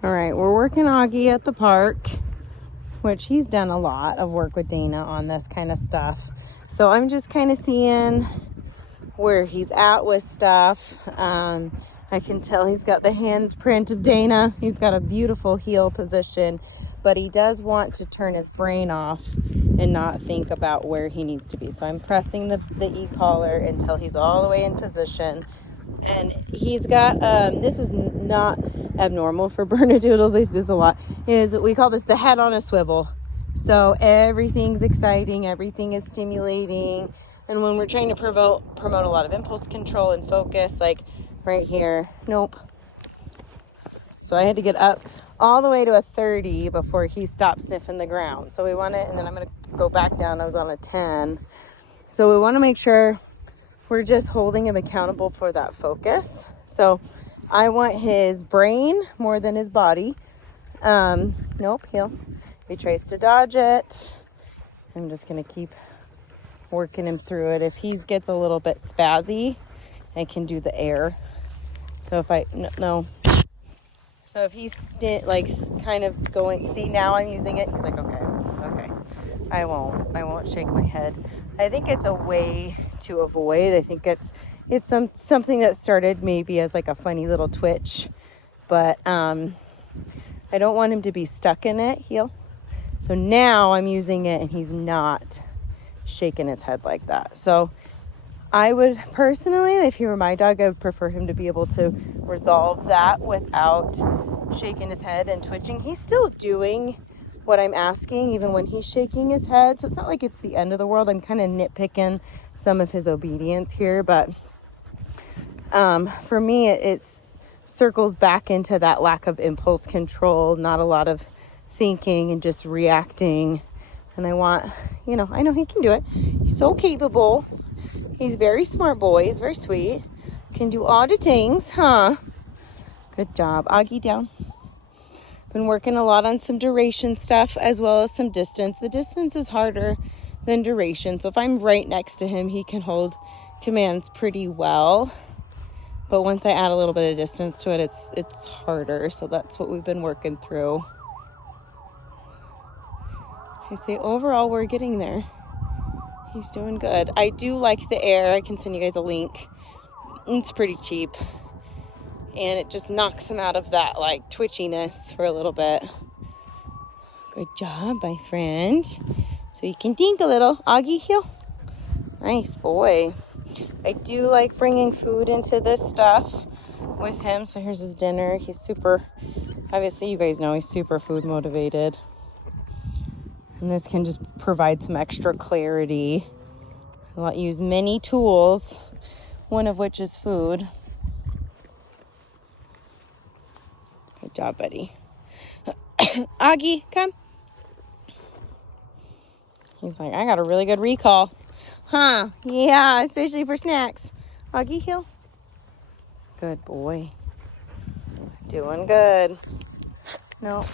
All right, we're working Auggie at the park, which he's done a lot of work with Dana on this kind of stuff. So I'm just kind of seeing where he's at with stuff. I can tell he's got the handprint of Dana. He's got a beautiful heel position, but he does want to turn his brain off and not think about where he needs to be. So I'm pressing the e-collar until he's all the way in position. And he's got, this is not abnormal for Bernedoodles, they do this a lot, is we call this the head on a swivel. So everything's exciting, everything is stimulating. And when we're trying to promote a lot of impulse control and focus, like right here, nope. So I had to get up all the way to a 30 before he stopped sniffing the ground. So we want to, and then I'm going to go back down. I was on a 10. So we want to make sure we're just holding him accountable for that focus. So I want his brain more than his body. Nope, he tries to dodge it. I'm just going to keep working him through it. If he gets a little bit spazzy, I can do the air. So if no. So if he's like kind of going, see, now I'm using it. He's like, okay. I won't shake my head. I think it's a way to avoid. I think it's something that started maybe as like a funny little twitch, but I don't want him to be stuck in it. Heel. So now I'm using it and he's not shaking his head like that. So I would personally, if he were my dog, I would prefer him to be able to resolve that without shaking his head and twitching. He's still doing what I'm asking, even when he's shaking his head. So it's not like it's the end of the world. I'm kind of nitpicking some of his obedience here, but for me, it circles back into that lack of impulse control, not a lot of thinking and just reacting. And I want, I know he can do it. He's so capable. He's very smart boy. He's very sweet. Can do all the things, huh? Good job. Auggie, down. Been working a lot on some duration stuff as well as some distance. The distance is harder than duration. So if I'm right next to him, he can hold commands pretty well. But once I add a little bit of distance to it, it's harder. So that's what we've been working through. I say overall, we're getting there. He's doing good. I do like the air. I can send you guys a link. It's pretty cheap. And it just knocks him out of that like twitchiness for a little bit. Good job, my friend. So you can think a little. Auggie, heel. Nice boy. I do like bringing food into this stuff with him. So here's his dinner. He's super, obviously you guys know he's super food motivated. And this can just provide some extra clarity. I'll use many tools, one of which is food. Good job, buddy. Auggie, come. He's like, I got a really good recall. Huh? Yeah, especially for snacks. Auggie, heel. Good boy. Doing good. No.